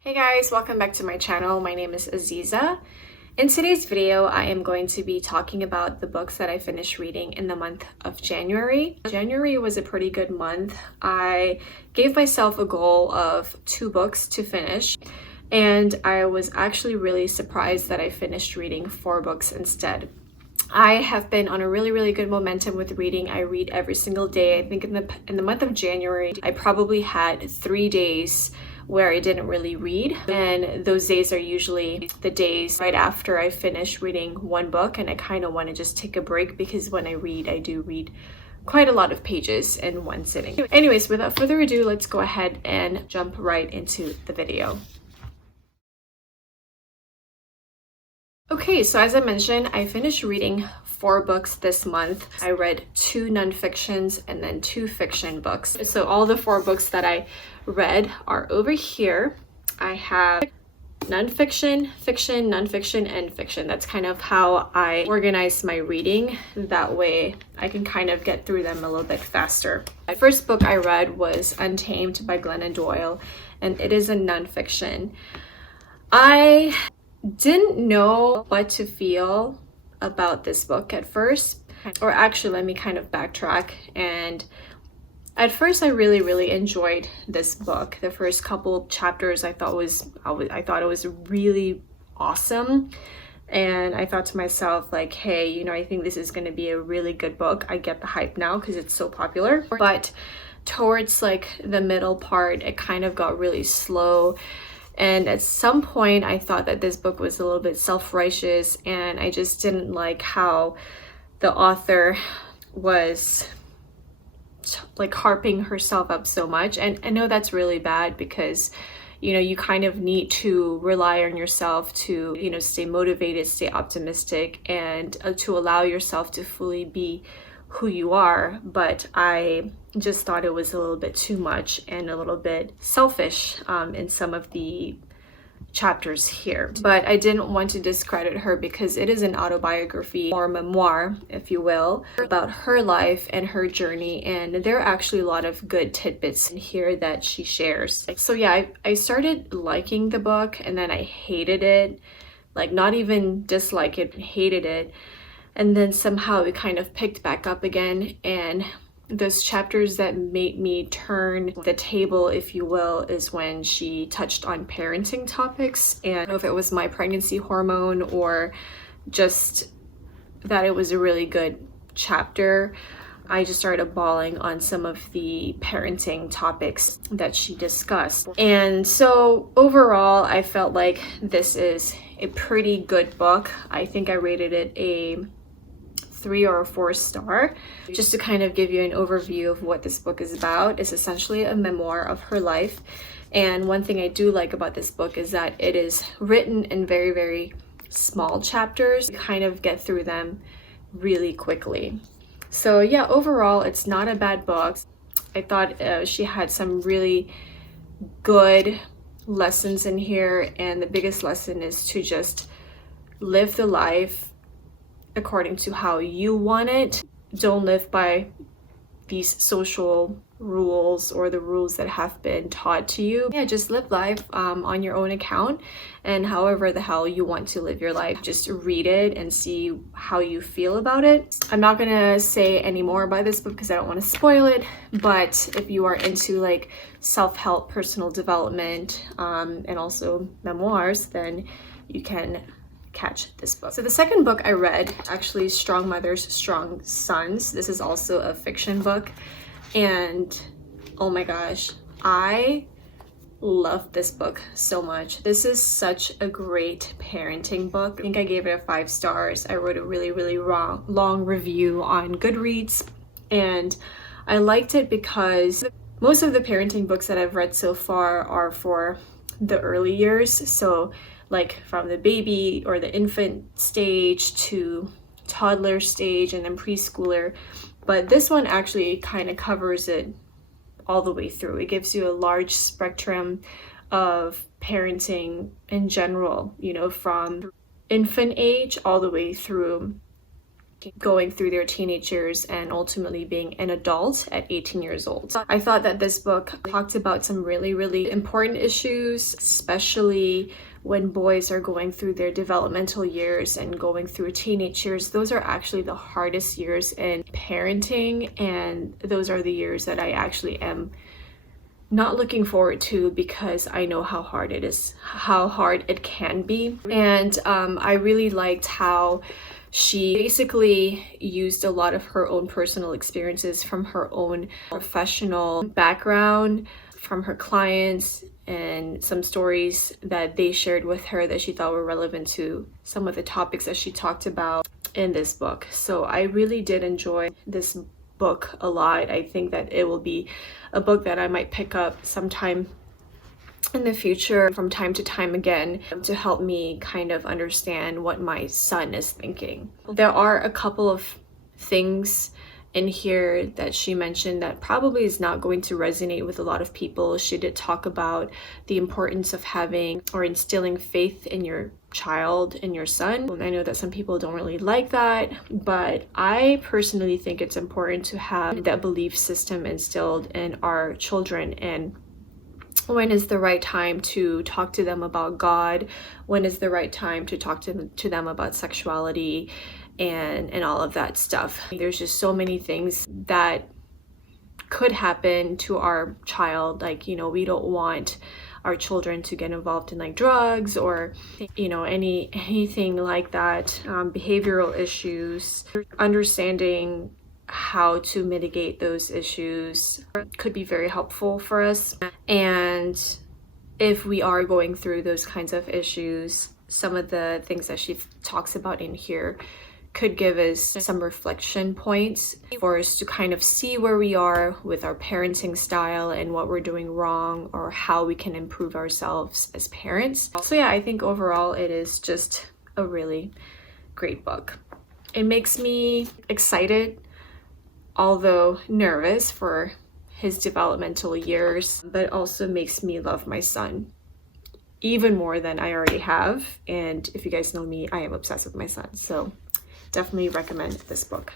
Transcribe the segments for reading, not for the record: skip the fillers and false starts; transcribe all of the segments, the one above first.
Hey guys, welcome back to my channel. My name is Aziza. In today's video, I am going to be talking about the books that I finished reading in the month of January. January was a pretty good month. I gave myself a goal of 2 books to finish, and I was actually really surprised that I finished reading 4 books instead. I have been on a really good momentum with reading. I read every single day. I think in the month of January, I probably had 3 days where I didn't really read, and those days are usually the days right after I finish reading one book and I kind of want to just take a break, because when I do read quite a lot of pages in one sitting. Anyways, without further ado, let's go ahead and jump right into the video. Okay, so as I mentioned, I finished reading 4 books this month. I read 2 nonfictions and then 2 fiction books. So all the 4 books that I read are over here. I have nonfiction, fiction, nonfiction, and fiction. That's kind of how I organize my reading. That way I can kind of get through them a little bit faster. My first book I read was Untamed by Glennon Doyle, and it is a nonfiction. I didn't know what to feel about this book at first, or actually let me kind of backtrack. And at first I really enjoyed this book. The first couple chapters I thought it was really awesome, and I thought to myself like, hey, I think this is going to be a really good book. I get the hype now because it's so popular. But towards like the middle part, it kind of got really slow. And at some point, I thought that this book was a little bit self-righteous, and I just didn't like how the author was like harping herself up so much. And I know that's really bad, because you kind of need to rely on yourself to stay motivated, stay optimistic, and to allow yourself to fully be who you are. But I just thought it was a little bit too much and a little bit selfish in some of the chapters here. But I didn't want to discredit her, because it is an autobiography or memoir, if you will, about her life and her journey, and there are actually a lot of good tidbits in here that she shares. So yeah, I started liking the book, and then I hated it, like not even dislike it, hated it. And then somehow it kind of picked back up again, and those chapters that made me turn the table, if you will, is when she touched on parenting topics. And I don't know if it was my pregnancy hormone or just that it was a really good chapter, I just started bawling on some of the parenting topics that she discussed. And so overall, I felt like this is a pretty good book. I think I rated it a 3 or a 4 star. Just to kind of give you an overview of what this book is about, it's essentially a memoir of her life. And one thing I do like about this book is that it is written in very small chapters. You kind of get through them really quickly. So yeah, overall, it's not a bad book. I thought she had some really good lessons in here, and the biggest lesson is to just live the life according to how you want it. Don't live by these social rules or the rules that have been taught to you. Yeah, just live life on your own account, and however the hell you want to live your life. Just read it and see how you feel about it. I'm not gonna say any more about this book because I don't want to spoil it, but if you are into like self-help, personal development, and also memoirs, then you can catch this book. So the second book I read, actually Strong Mothers, Strong Sons. This is also a fiction book, and oh my gosh, I love this book so much. This is such a great parenting book. I think I gave it a 5 stars. I wrote a really long review on Goodreads, and I liked it because most of the parenting books that I've read so far are for the early years, so like from the baby or the infant stage to toddler stage and then preschooler. But this one actually kind of covers it all the way through. It gives you a large spectrum of parenting in general, from infant age all the way through going through their teenage years and ultimately being an adult at 18 years old. I thought that this book talked about some really, really important issues, especially when boys are going through their developmental years and going through teenage years. Those are actually the hardest years in parenting, and those are the years that I actually am not looking forward to, because I know how hard it is, how hard it can be. And I really liked how she basically used a lot of her own personal experiences from her own professional background, from her clients, and some stories that they shared with her that she thought were relevant to some of the topics that she talked about in this book. So I really did enjoy this book a lot. I think that it will be a book that I might pick up sometime in the future from time to time again, to help me kind of understand what my son is thinking. There are a couple of things in here that she mentioned that probably is not going to resonate with a lot of people. She did talk about the importance of having or instilling faith in your child and your son. I know that some people don't really like that, but I personally think it's important to have that belief system instilled in our children. And when is the right time to talk to them about God? When is the right time to talk to them about sexuality and all of that stuff? There's just so many things that could happen to our child. Like, you know, we don't want our children to get involved in like drugs or, you know, anything like that. Behavioral issues, understanding how to mitigate those issues could be very helpful for us. And if we are going through those kinds of issues, some of the things that she talks about in here could give us some reflection points for us to kind of see where we are with our parenting style and what we're doing wrong or how we can improve ourselves as parents. So yeah, I think overall it is just a really great book. It makes me excited, although nervous, for his developmental years, but also makes me love my son even more than I already have. And if you guys know me, I am obsessed with my son. So definitely recommend this book.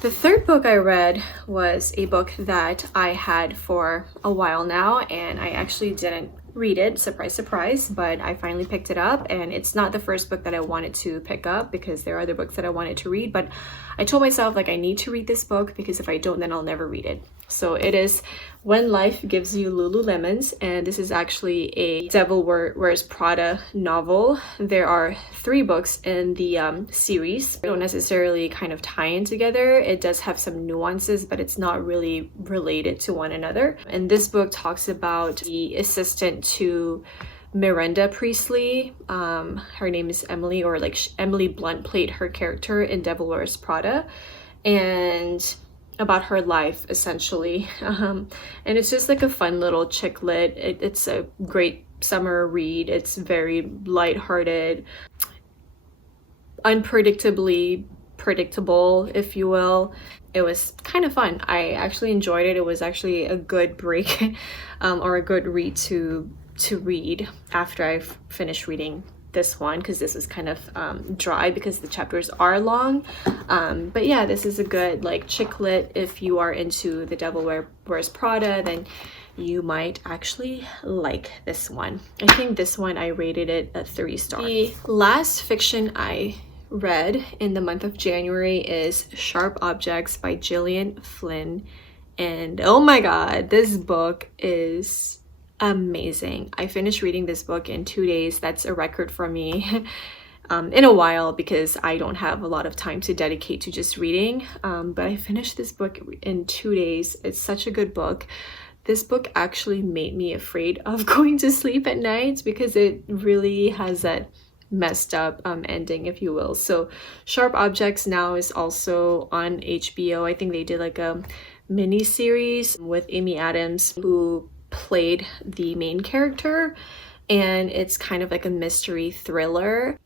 The third book I read was a book that I had for a while now, and I actually didn't read it, surprise, surprise, but I finally picked it up. And it's not the first book that I wanted to pick up, because there are other books that I wanted to read, but I told myself like I need to read this book, because if I don't, then I'll never read it. So it is When Life Gives You Lululemons, and this is actually a Devil Wears Prada novel. There are 3 books in the series. They don't necessarily kind of tie in together. It does have some nuances, but it's not really related to one another. And this book talks about the assistant to Miranda Priestley. Her name is Emily, or like Emily Blunt played her character in Devil Wears Prada, and about her life essentially. And it's just like a fun little chick lit. It's a great summer read. It's very lighthearted, unpredictably predictable, if you will. It was kind of fun. I actually enjoyed it. It was actually a good break or a good read to read after I finished reading this one, because this is kind of dry because the chapters are long. But yeah, this is a good like chick lit. If you are into the Devil Wears Prada, then you might actually like this one. I think this one I rated it a 3 stars. The last fiction I read in the month of January is Sharp Objects by Gillian Flynn, and oh my god, this book is amazing. I finished reading this book in 2 days. That's a record for me in a while, because I don't have a lot of time to dedicate to just reading, but I finished this book in 2 days. It's such a good book. This book actually made me afraid of going to sleep at night, because it really has that messed up ending, if you will. So Sharp Objects now is also on HBO. I think they did like a mini series with Amy Adams, who played the main character, and it's kind of like a mystery thriller.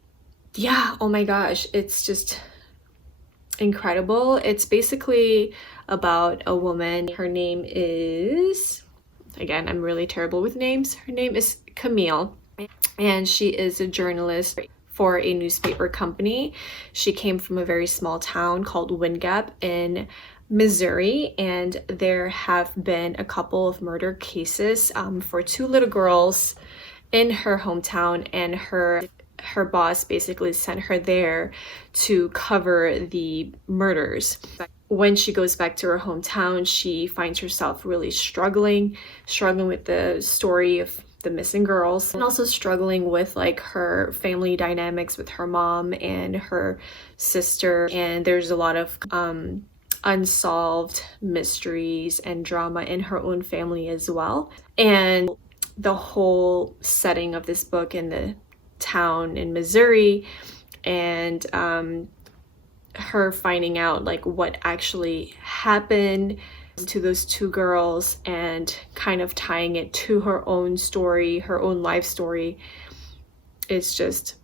Yeah, oh my gosh, it's just incredible. It's basically about a woman. Her name is, again, I'm really terrible with names. Her name is Camille, and she is a journalist for a newspaper company. She came from a very small town called Wind Gap in Missouri, and there have been a couple of murder cases for two little girls in her hometown, and her boss basically sent her there to cover the murders. When she goes back to her hometown, she finds herself really struggling with the story of the missing girls, and also struggling with like her family dynamics with her mom and her sister. And there's a lot of unsolved mysteries and drama in her own family as well. And the whole setting of this book in the town in Missouri, and her finding out like what actually happened to those two girls and kind of tying it to her own story, her own life story, is just,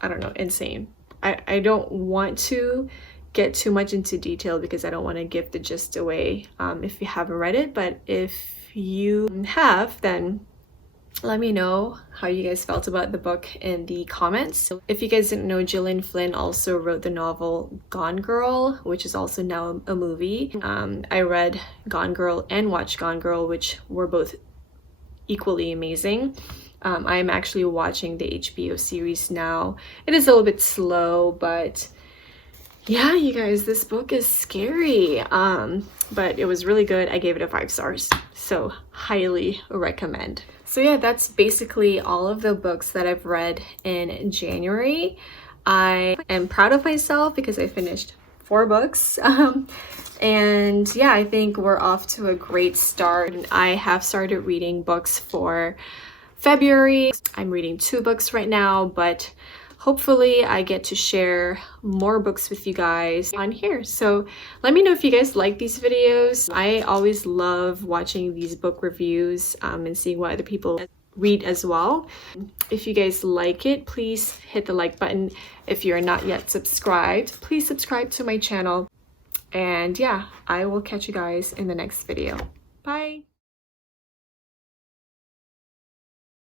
I don't know, insane. I don't want to get too much into detail because I don't want to give the gist away if you haven't read it, but if you have, then let me know how you guys felt about the book in the comments. If you guys didn't know, Gillian Flynn also wrote the novel Gone Girl, which is also now a movie. I read Gone Girl and watched Gone Girl, which were both equally amazing. I'm actually watching the HBO series now. It is a little bit slow, but yeah, you guys, this book is scary, but it was really good. I gave it a 5 stars, so highly recommend. So yeah, that's basically all of the books that I've read in January. I am proud of myself because I finished 4 books. And yeah, I think we're off to a great start. I have started reading books for February. I'm reading 2 books right now, but hopefully I get to share more books with you guys on here. So let me know if you guys like these videos. I always love watching these book reviews and seeing what other people read as well. If you guys like it, please hit the like button. If you're not yet subscribed, please subscribe to my channel. And yeah, I will catch you guys in the next video. Bye!